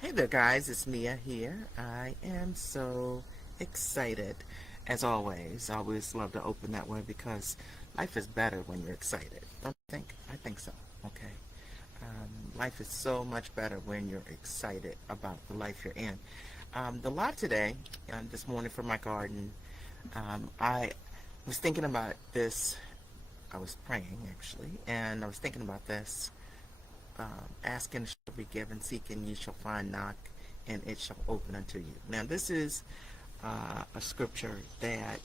Hey there, guys. It's Mia here. I am so excited. As always, I always love to open that way because life is better when you're excited. Don't you think? I think so. Okay. Life is so much better when you're excited about the life you're in. The lot today, this morning for my garden, I was thinking about this. I was praying actually, and I was thinking about this. Asking shall be given, seeking ye shall find, knock, and it shall open unto you. Now, this is a scripture that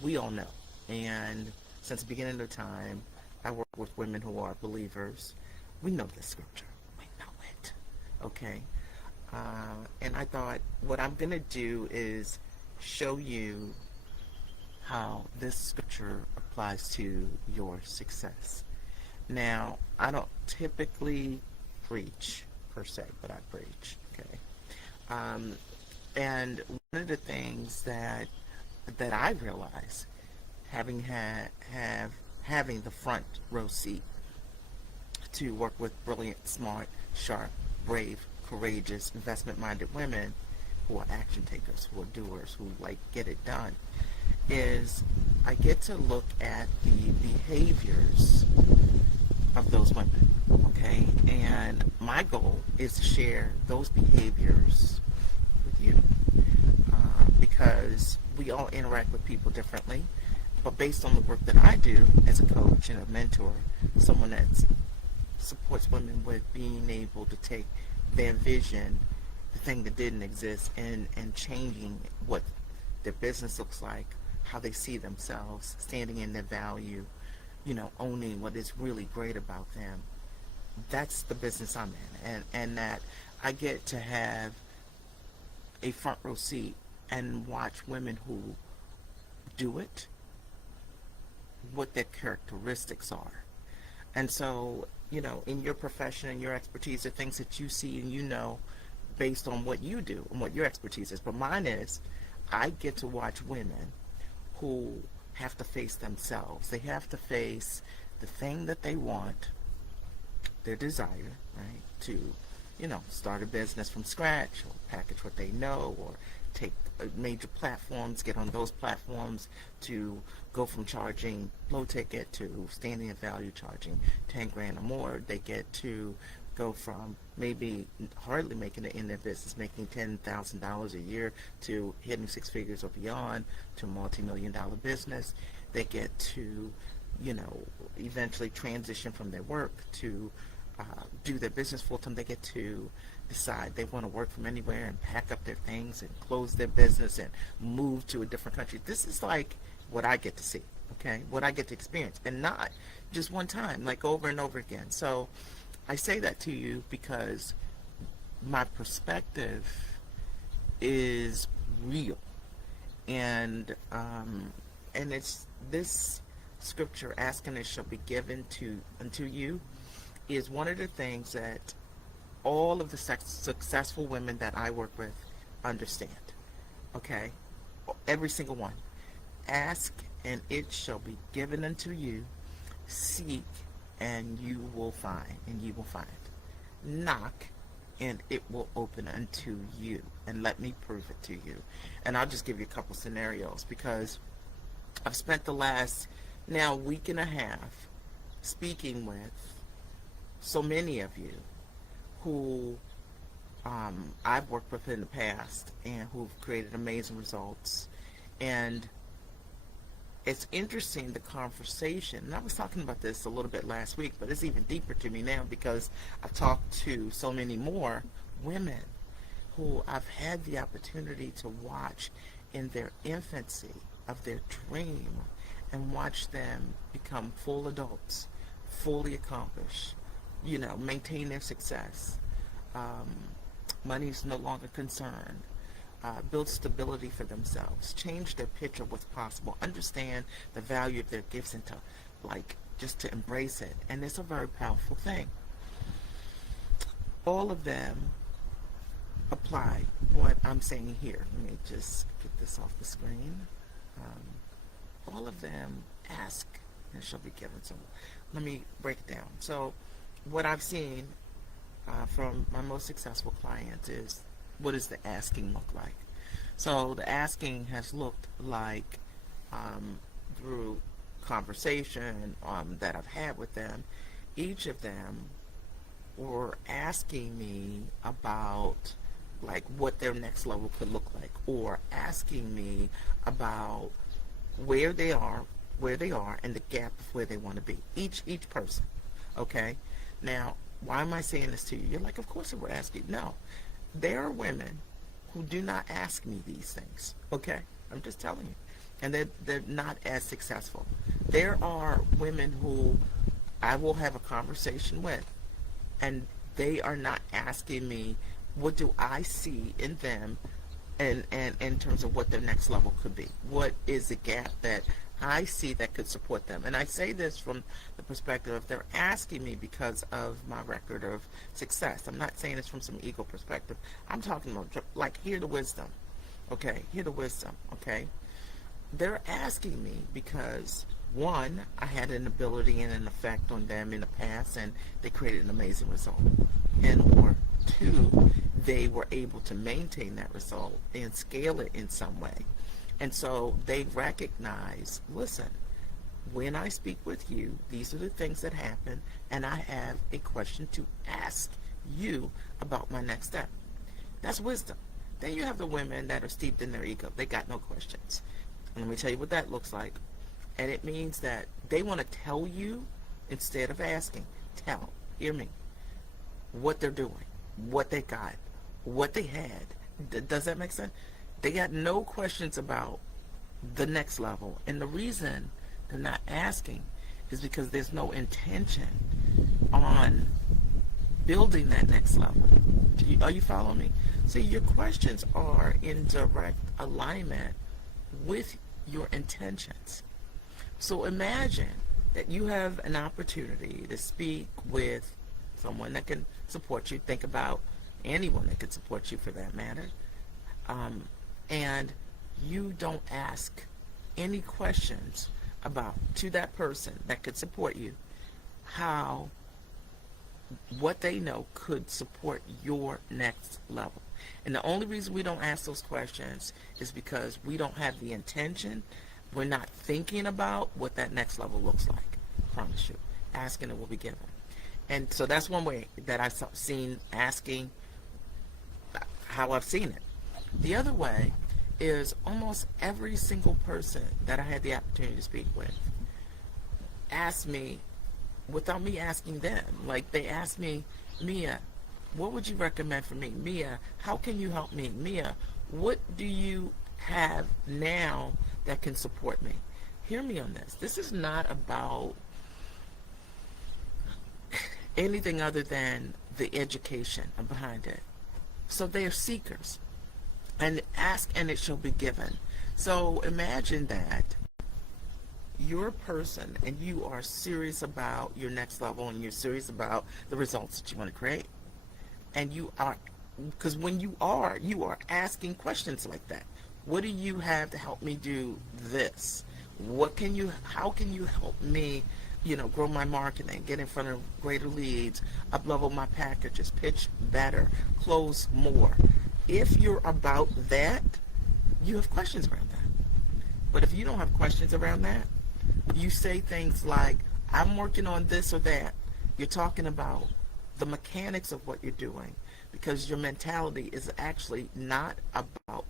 we all know, and since the beginning of time, I work with women who are believers. We know this scripture. We know it. Okay? And I thought what I'm going to do is show you how this scripture applies to your success. Now, I don't typically preach per se, but I preach. Okay, um, and one of the things that I realize, having the front row seat to work with brilliant, smart, sharp, brave, courageous, investment-minded women who are action takers, who are doers, who like get it done, is I get to look at the behaviors of those women. Okay, and my goal is to share those behaviors with you, because we all interact with people differently. But based on the work that I do as a coach and a mentor, someone that supports women with being able to take their vision, the thing that didn't exist, and changing what their business looks like, how they see themselves, standing in their value, owning what is really great about them. That's the business I'm in, and that I get to have a front row seat and watch women who do it, what their characteristics are. And so, in your profession and your expertise, the things that you see and based on what you do and what your expertise is. But mine is, I get to watch women who have to face themselves. They have to face the thing that they want, their desire, right, to, start a business from scratch, or package what they know, or take major platforms, get on those platforms, to go from charging low ticket to standing in value charging 10 grand or more. They get to go from maybe hardly making it in their business, making $10,000 a year, to hitting six figures or beyond, to a multi-million-dollar business. They get to, eventually transition from their work to do their business full time. They get to decide they want to work from anywhere and pack up their things and close their business and move to a different country. This is like what I get to see, okay? What I get to experience, and not just one time, like over and over again. So I say that to you because my perspective is real, and it's this scripture, asking it shall be given to unto you, is one of the things that all of the successful women that I work with understand. Okay, every single one. Ask and it shall be given unto you. Seek and you will find, and you will find. Knock and it will open unto you. And let me prove it to you. And I'll just give you a couple scenarios, because I've spent the last now week and a half speaking with so many of you who I've worked with in the past and who've created amazing results. And it's interesting, the conversation, and I was talking about this a little bit last week, but it's even deeper to me now because I've talked to so many more women who I've had the opportunity to watch in their infancy of their dream, and watch them become full adults, fully accomplished, maintain their success. Money's no longer concerned. Build stability for themselves, change their picture of what's possible, understand the value of their gifts, and to just to embrace it. And it's a very powerful thing. All of them apply what I'm saying here. Let me just get this off the screen. All of them ask and it shall be given. So let me break it down. So what I've seen from my most successful clients is, what does the asking look like? So the asking has looked like, through conversation that I've had with them, each of them were asking me about like what their next level could look like, or asking me about where they are, and the gap of where they want to be. Each person. Okay? Now, why am I saying this to you? You're like, of course they were asking. No. There are women who do not ask me these things. Okay? I'm just telling you. And they're not as successful. There are women who I will have a conversation with, and they are not asking me, what do I see in them, and in terms of what their next level could be. What is the gap that I see that could support them? And I say this from the perspective of, they're asking me because of my record of success. I'm not saying this from some ego perspective. I'm talking about, like, hear the wisdom. Okay? Hear the wisdom. Okay? They're asking me because, one, I had an ability and an effect on them in the past, and they created an amazing result. And or two, they were able to maintain that result and scale it in some way. And so they recognize, listen, when I speak with you, these are the things that happen, and I have a question to ask you about my next step. That's wisdom. Then you have the women that are steeped in their ego. They got no questions. And let me tell you what that looks like. And it means that they want to tell you instead of asking. Tell, hear me, what they're doing, what they got, what they had. Does that make sense? They got no questions about the next level. And the reason they're not asking is because there's no intention on building that next level. Are you following me? See, your questions are in direct alignment with your intentions. So imagine that you have an opportunity to speak with someone that can support you. Think about anyone that could support you for that matter. And you don't ask any questions about to that person that could support you, how what they know could support your next level. And the only reason we don't ask those questions is because we don't have the intention. We're not thinking about what that next level looks like. I promise you. Asking, it will be given. And so that's one way that I've seen asking, how I've seen it. The other way is almost every single person that I had the opportunity to speak with asked me without me asking them. Like, they asked me, Mia, what would you recommend for me? Mia, how can you help me? Mia, what do you have now that can support me? Hear me on this. This is not about anything other than the education behind it. So they are seekers. And ask and it shall be given. So imagine that you're a person and you are serious about your next level, and you're serious about the results that you want to create. And you are, because when you are asking questions like that. What do you have to help me do this? How can you help me, grow my marketing, get in front of greater leads, up-level my packages, pitch better, close more? If you're about that, you have questions around that. But if you don't have questions around that, you say things like, I'm working on this or that. You're talking about the mechanics of what you're doing, because your mentality is actually not about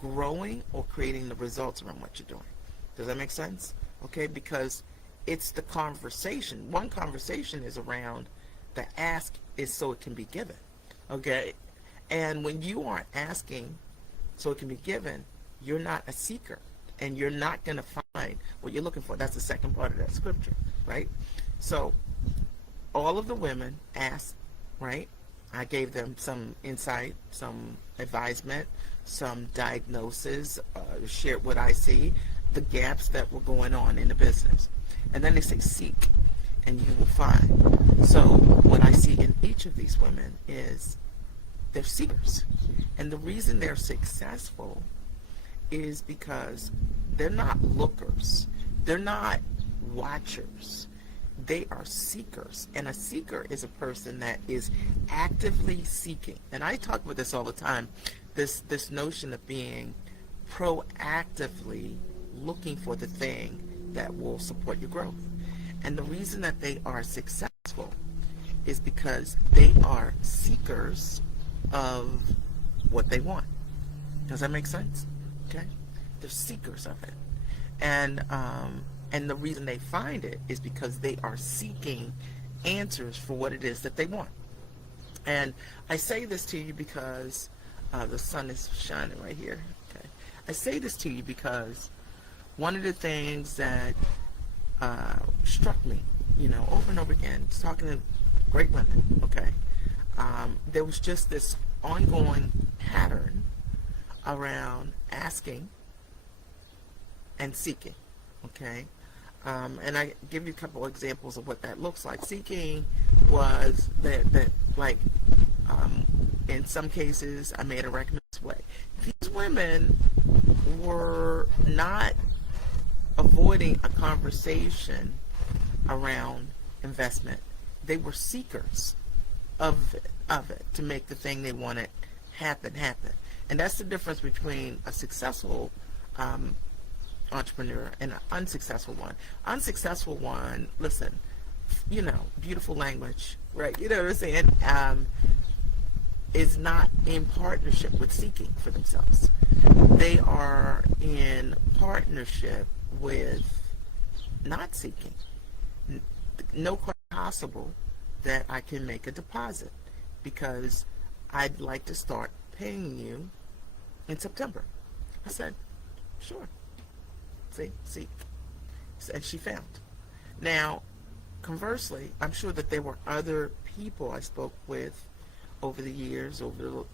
growing or creating the results around what you're doing. Does that make sense? Okay, because it's the conversation. One conversation is around the ask is so it can be given. Okay? And when you are asking so it can be given, you're not a seeker, and you're not going to find what you're looking for. That's the second part of that scripture, right? So all of the women asked, right? I gave them some insight, some advisement, some diagnosis, shared what I see, the gaps that were going on in the business. And then they say, seek, and you will find. So what I see in each of these women is they're seekers. And the reason they're successful is because they're not lookers. They're not watchers. They are seekers. And a seeker is a person that is actively seeking. And I talk about this all the time, this notion of being proactively looking for the thing that will support your growth. And the reason that they are successful is because they are seekers of what they want. Does that make sense? Okay? They're seekers of it. And the reason they find it is because they are seeking answers for what it is that they want. And I say this to you because the sun is shining right here. Okay? I say this to you because one of the things that struck me, over and over again, talking to great women, okay, there was just this ongoing pattern around asking and seeking, okay? And I give you a couple examples of what that looks like. Seeking was that in some cases, I made a recommended way. These women were not avoiding a conversation around investment. They were seekers of it to make the thing they wanted happen. And that's the difference between a successful entrepreneur and an unsuccessful one. Unsuccessful one, listen, beautiful language, right? You know what I'm saying? Is not in partnership with seeking for themselves. They are in partnership with not seeking. No question possible that I can make a deposit because I'd like to start paying you in September. I said, sure. See. And she found. Now, conversely, I'm sure that there were other people I spoke with over the years, over the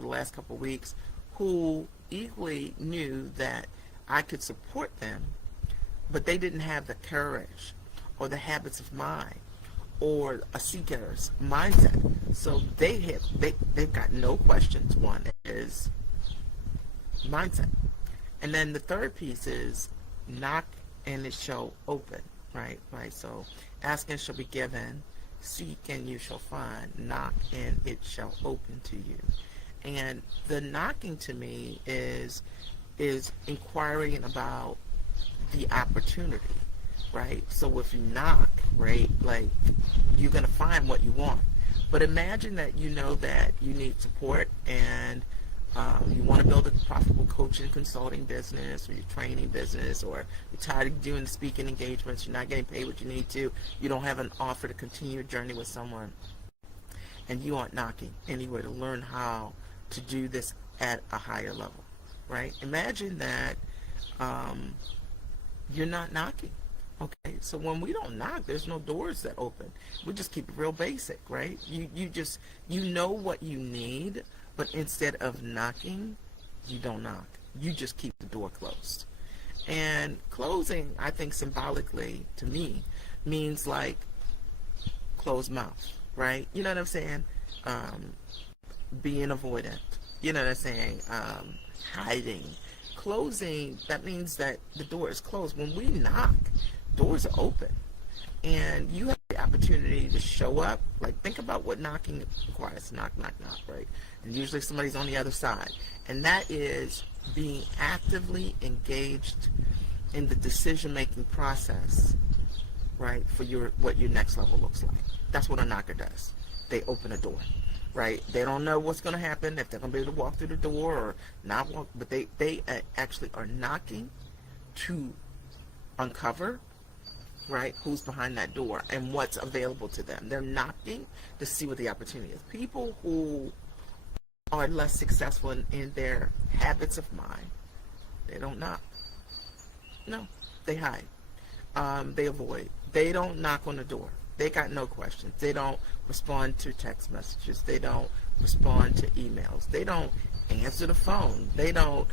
last couple of weeks, who equally knew that I could support them, but they didn't have the courage or the habits of mind or a seeker's mindset. So they've got no questions. One is mindset. And then the third piece is knock and it shall open, right? So ask and shall be given, seek and you shall find, knock and it shall open to you. And the knocking to me is inquiring about the opportunity, right? So if you knock, right, like you're going to find what you want. But imagine that you know that you need support and you want to build a profitable coaching consulting business or your training business, or you're tired of doing speaking engagements, you're not getting paid what you need to, you don't have an offer to continue your journey with someone, and you aren't knocking anywhere to learn how to do this at a higher level, right? Imagine that you're not knocking. Okay, so when we don't knock, there's no doors that open. We just keep it real basic, right? You know what you need, but instead of knocking, you don't knock. You just keep the door closed. And closing, I think symbolically, to me, means like closed mouth, right? You know what I'm saying? Being avoidant. You know what I'm saying? Hiding. Closing, that means that the door is closed. When we knock, doors are open. And you have the opportunity to show up. Like, think about what knocking requires. Knock, knock, knock, right? And usually somebody's on the other side. And that is being actively engaged in the decision-making process, right, for what your next level looks like. That's what a knocker does. They open a door, right? They don't know what's going to happen, if they're going to be able to walk through the door or not walk, but they actually are knocking to uncover, right, who's behind that door and what's available to them. They're knocking to see what the opportunity is. People who are less successful in their habits of mind, they don't knock. No, they hide. They avoid. They don't knock on the door. They got no questions. They don't respond to text messages. They don't respond to emails. They don't answer the phone. They don't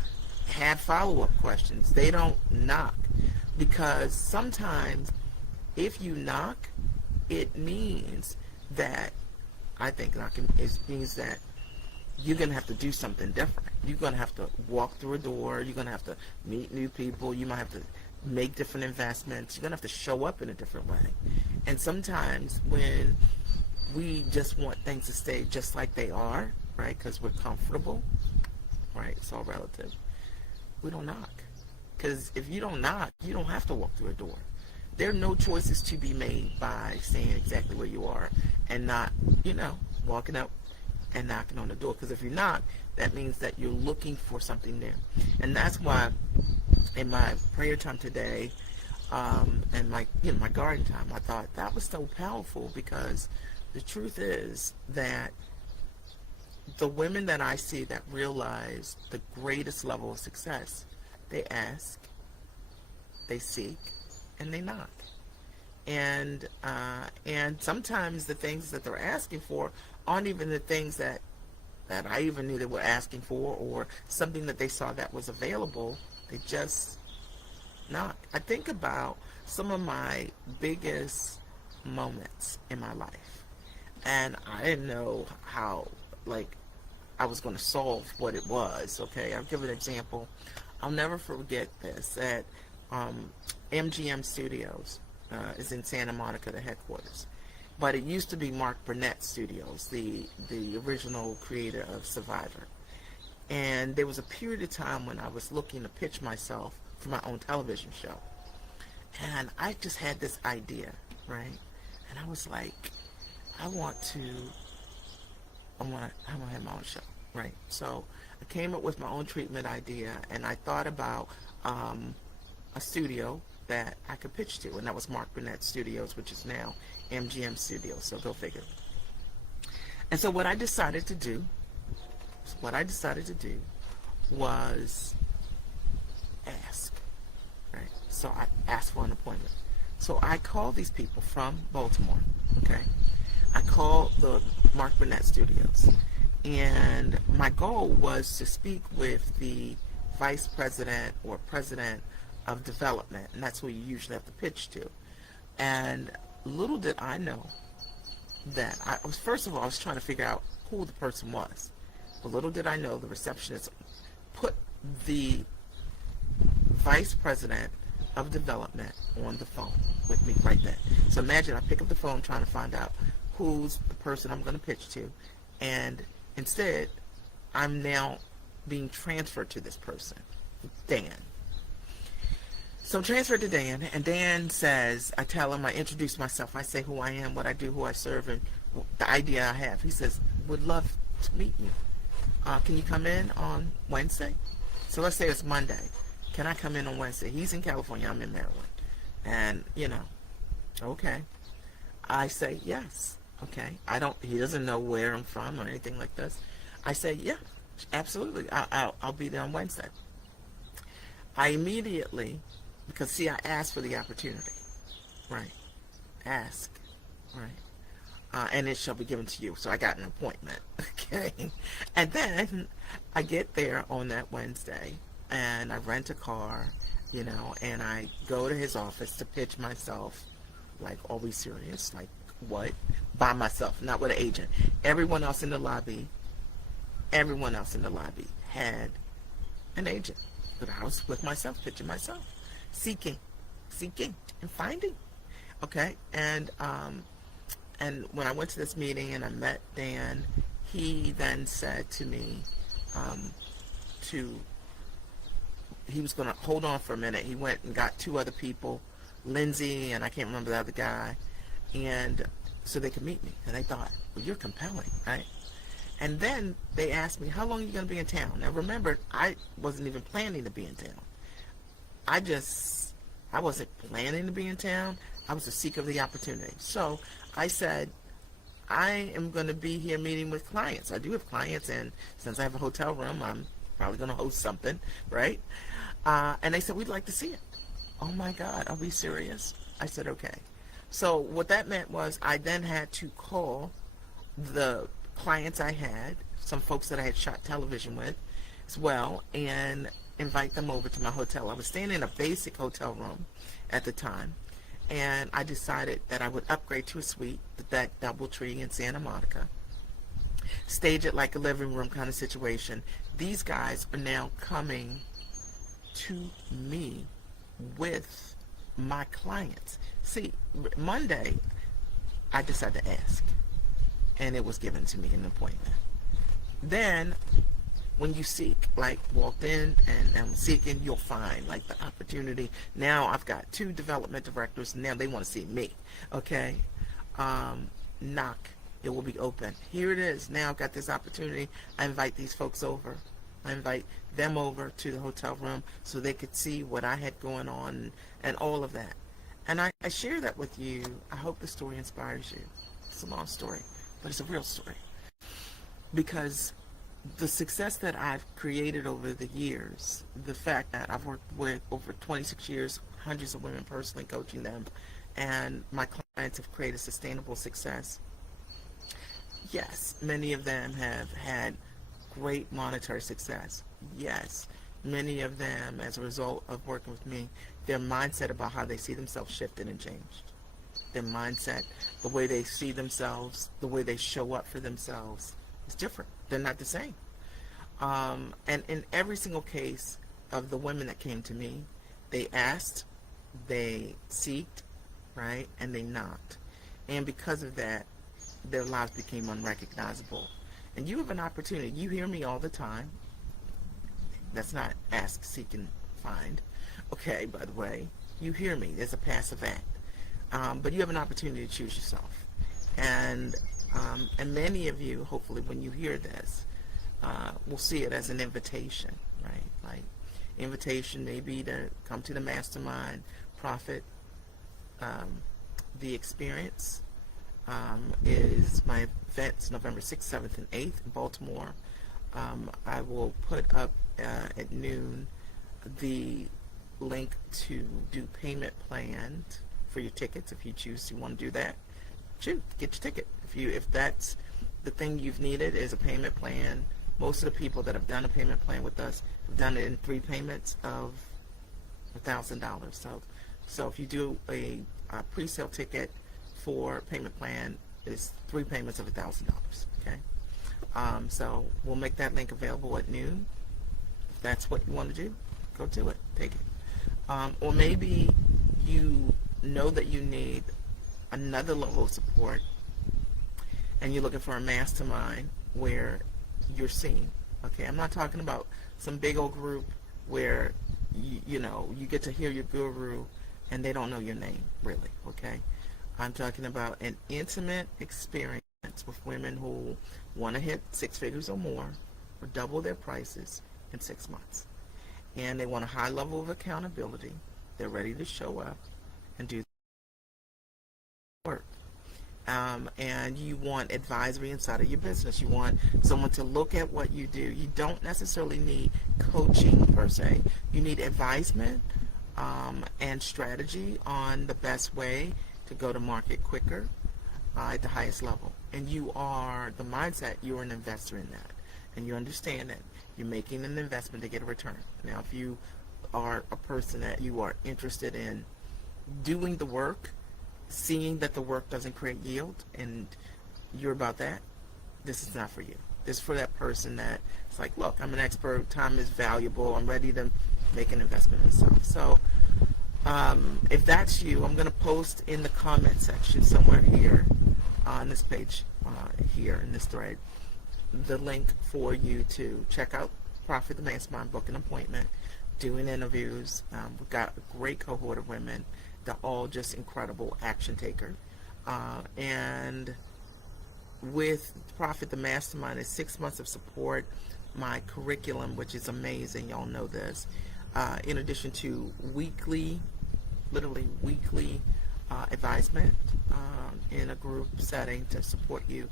have follow-up questions. They don't knock. Because sometimes if you knock, it means that, I think knocking means that you're going to have to do something different. You're going to have to walk through a door. You're going to have to meet new people. You might have to make different investments. You're going to have to show up in a different way. And sometimes when we just want things to stay just like they are, right, because we're comfortable, right, it's all relative, we don't knock. Because if you don't knock, you don't have to walk through a door. There are no choices to be made by staying exactly where you are and not, walking up and knocking on the door. Because if you knock, that means that you're looking for something new. And that's why in my prayer time today, and my garden time, I thought that was so powerful, because the truth is that the women that I see that realize the greatest level of success, they ask, they seek, and they knock. And sometimes the things that they're asking for aren't even the things that I even knew they were asking for, or something that they saw that was available. They just knock. I think about some of my biggest moments in my life, and I didn't know how, I was going to solve what it was. Okay, I'll give an example. I'll never forget this. At MGM Studios is in Santa Monica, the headquarters. But it used to be Mark Burnett Studios, the original creator of Survivor. And there was a period of time when I was looking to pitch myself for my own television show. And I just had this idea, right? And I was like, I want to have my own show, right? So I came up with my own treatment idea, and I thought about a studio that I could pitch to, and that was Mark Burnett Studios, which is now MGM Studios, so go figure. And so what I decided to do was ask, right? So I asked for an appointment. So I called these people from Baltimore, okay? I called the Mark Burnett Studios, and my goal was to speak with the vice president or president of development, and that's who you usually have to pitch to. And little did I know that I was trying to figure out who the person was. But little did I know the receptionist put the vice president of development on the phone with me right then. So imagine I pick up the phone trying to find out who's the person I'm going to pitch to, and instead I'm now being transferred to this person, Dan. So I'm transferred to Dan, and Dan says, I tell him, I introduce myself, I say who I am, what I do, who I serve, and the idea I have. He says, would love to meet you. Can you come in on Wednesday? So let's say it's Monday. Can I come in on Wednesday? He's in California, I'm in Maryland. And, okay. I say yes. Okay. He doesn't know where I'm from or anything like this. I say, yeah, absolutely. I'll be there on Wednesday. I immediately, because see, I asked for the opportunity, right? Ask, right? And it shall be given to you. So I got an appointment, okay? And then I get there on that Wednesday, and I rent a car, and I go to his office to pitch myself, like, are we serious? Like, what? By myself, not with an agent. Everyone else in the lobby had an agent. But I was with myself, pitching myself, seeking, and finding. Okay, and when I went to this meeting and I met Dan, he then said to me, he was going to hold on for a minute. He went and got two other people, Lindsay, and I can't remember the other guy, and so they could meet me. And they thought, well, you're compelling, right? And then they asked me, how long are you going to be in town? Now remember, I wasn't even planning to be in town. I wasn't planning to be in town. I was a seeker of the opportunity. So I said, I am going to be here meeting with clients. I do have clients, and since I have a hotel room, I'm probably going to host something, right? And they said, we'd like to see it. Oh my God, are we serious? I said, okay. So what that meant was I then had to call the clients I had, some folks that I had shot television with as well, and invite them over to my hotel. I was staying in a basic hotel room at the time, and I decided that I would upgrade to a suite, that DoubleTree in Santa Monica, stage it like a living room kind of situation. These guys are now coming to me with my clients. See, Monday, I decided to ask, and it was given to me in an appointment. Then, when you seek, like walked in and I'm seeking, you'll find like the opportunity. Now I've got 2 development directors. Now they want to see me. Okay, knock. It will be open. Here it is. Now I've got this opportunity. I invite these folks over. I invite them over to the hotel room so they could see what I had going on and all of that. And I share that with you. I hope the story inspires you. It's a long story, but it's a real story. Because the success that I've created over the years, the fact that I've worked with over 26 years, hundreds of women personally coaching them, and my clients have created sustainable success. Yes, many of them have had great monetary success. Yes, many of them, as a result of working with me, their mindset about how they see themselves shifted and changed. Their mindset, the way they see themselves, the way they show up for themselves is different. They're not the same. And in every single case of the women that came to me, they asked, they seeked, right, and they knocked. And because of that, their lives became unrecognizable. And you have an opportunity. You hear me all the time. That's not ask, seek, and find. Okay, by the way, you hear me. It's a passive act. But you have an opportunity to choose yourself. And many of you, hopefully, when you hear this, will see it as an invitation, right? Like, invitation maybe to come to the Mastermind, Profit, the experience. Is my events November 6th, 7th, and 8th in Baltimore. I will put up at noon the link to do payment plan for your tickets if you choose to want to do that. Shoot, get your ticket. If that's the thing you've needed is a payment plan. Most of the people that have done a payment plan with us have done it in 3 payments of $1,000. So if you do a pre-sale ticket for payment plan, is 3 payments of $1,000. Okay, so we'll make that link available at noon. If that's what you want to do, go do it. Take it. Or maybe you know that you need another level of support, and you're looking for a mastermind where you're seen. Okay, I'm not talking about some big old group where you get to hear your guru and they don't know your name really. Okay. I'm talking about an intimate experience with women who want to hit 6 figures or more, or double their prices in 6 months. And they want a high level of accountability. They're ready to show up and do work. And you want advisory inside of your business. You want someone to look at what you do. You don't necessarily need coaching per se. You need advisement and strategy on the best way to go to market quicker at the highest level. And you are the mindset, you're an investor in that. And you understand that you're making an investment to get a return. Now, if you are a person that you are interested in doing the work, seeing that the work doesn't create yield, and you're about that, this is not for you. This is for that person that it's like, look, I'm an expert, time is valuable, I'm ready to make an investment in myself. So if that's you, I'm going to post in the comment section somewhere here on this page, here in this thread, the link for you to check out Profit the Mastermind, book an appointment, doing interviews. We've got a great cohort of women. They're all just incredible action takers. And with Profit the Mastermind, it's 6 months of support, my curriculum, which is amazing, y'all know this, in addition to literally weekly advisement in a group setting to support you,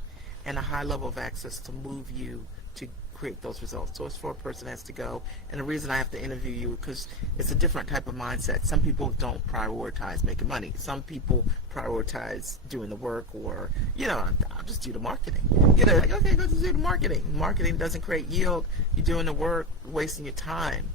and a high level of access to move you to create those results. So it's for a person that has to go. And the reason I have to interview you, because it's a different type of mindset. Some people don't prioritize making money. Some people prioritize doing the work, or, I'll just do the marketing. Like, okay, go do the marketing. Marketing doesn't create yield. You're doing the work, wasting your time.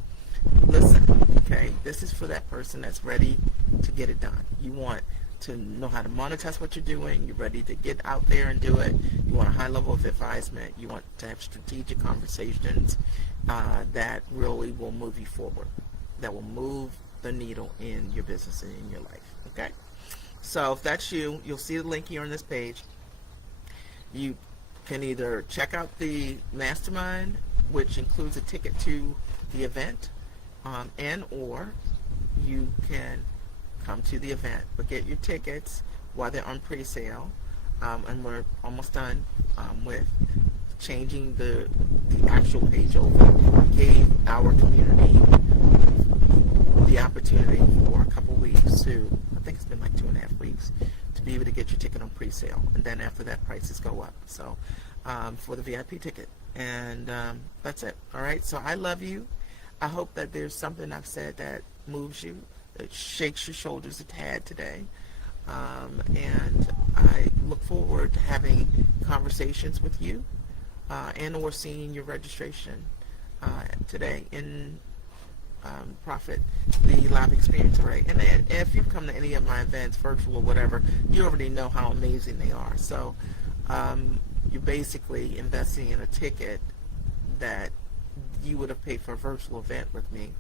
Listen, okay, this is for that person that's ready to get it done. You want to know how to monetize what you're doing. You're ready to get out there and do it. You want a high level of advisement. You want to have strategic conversations that really will move you forward, that will move the needle in your business and in your life. Okay? So if that's you, you'll see the link here on this page. You can either check out the Mastermind, which includes a ticket to the event, and or you can come to the event, but get your tickets while they're on pre-sale. And we're almost done with changing the actual page over. We gave our community the opportunity for a couple weeks to, I think it's been like 2.5 weeks, to be able to get your ticket on pre-sale. And then after that, prices go up. So for the VIP ticket. And that's it. All right. So I love you. I hope that there's something I've said that moves you, that shakes your shoulders a tad today. And I look forward to having conversations with you and or seeing your registration today in Profit, the live experience, right? And if you've come to any of my events, virtual or whatever, you already know how amazing they are. So you're basically investing in a ticket that you would have paid for a virtual event with me,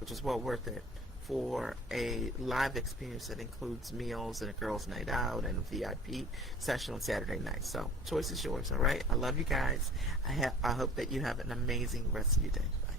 which is well worth it, for a live experience that includes meals and a girls' night out and a VIP session on Saturday night. So choice is yours, all right? I love you guys. I hope that you have an amazing rest of your day. Bye.